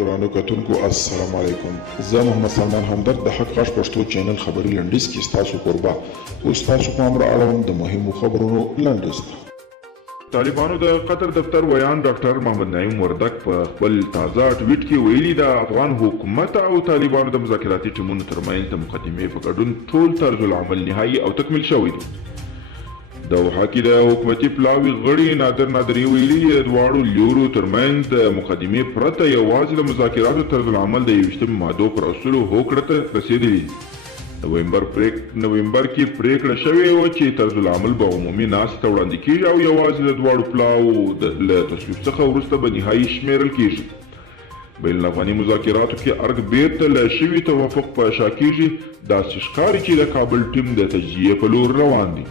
ګرانو کتونکو السلام علیکم. زه محمد سلمان همدرد د حق غږ پښتو چینل خبري لنډیز کې ستاسو قربا اوس تاسو کوم را اړوند د مهمو خبرونو لنډیز. طالبانو د قطر دفتر ویان ډاکټر محمد نعیم وردک په خپل تازه ټویټ کې ویلي د افغان حکومت او طالبانو د مذاکراتي ټیمونو ترمنځ د مقدمې په ګډون ټول طرز العمل نهایي او تکمیل شوی دی. د دوحه کې د حکومتي پلاوي غړي نادر ویلي د دواړو لیورو ترمنځ د مقدمې پرته یوازې د مذاکراتو طرز العمل د 21 مادو پر اصولو هوکړه ته رسېدلي دي. نومبر کې پریکړه شوې وه چې طرز العمل به عمومي ناستې ته وړاندې کېږي او یوازې د دواړو پلاوو له تصویب څخه وروسته به نهایي شمیرل کېږي. بین الافغاني مذاکراتو کې ارګ بیرته له شوي توافق په شا کېږي. داسې ښکاري چې د کابل ټیم د تجزیې په لور روان دی.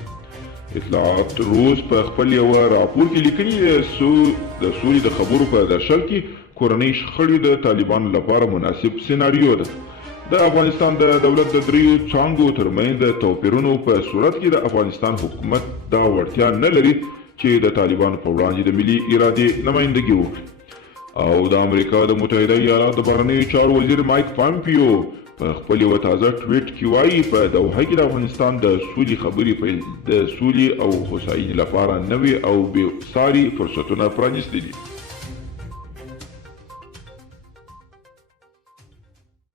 اطلاعات روز په خپل یوه راپور کې لیکلي د سولې د خبرو په درشل کې کورنۍ شخړې د طالبانو لپاره مناسب سیناریو ده. د افغانستان د دولت د دریو څانګو ترمنځ د توپیرونو په صورت کې د افغانستان حکومت دا وړتیا نه لري چې د طالبانو په وړاندې د ملي ارادې نمایندګي وکړي. او د امریکا د متحده ایالاتو د بهرنیو چارو وزیر مایک پامپیو په خپل یو تازه ټویټ کې وایي په دوحه کې د افغانستان د سولې خبرې پیل د سولې او هوساینې لپاره نوې او بې ساري فرصتونه پرانیستي دي.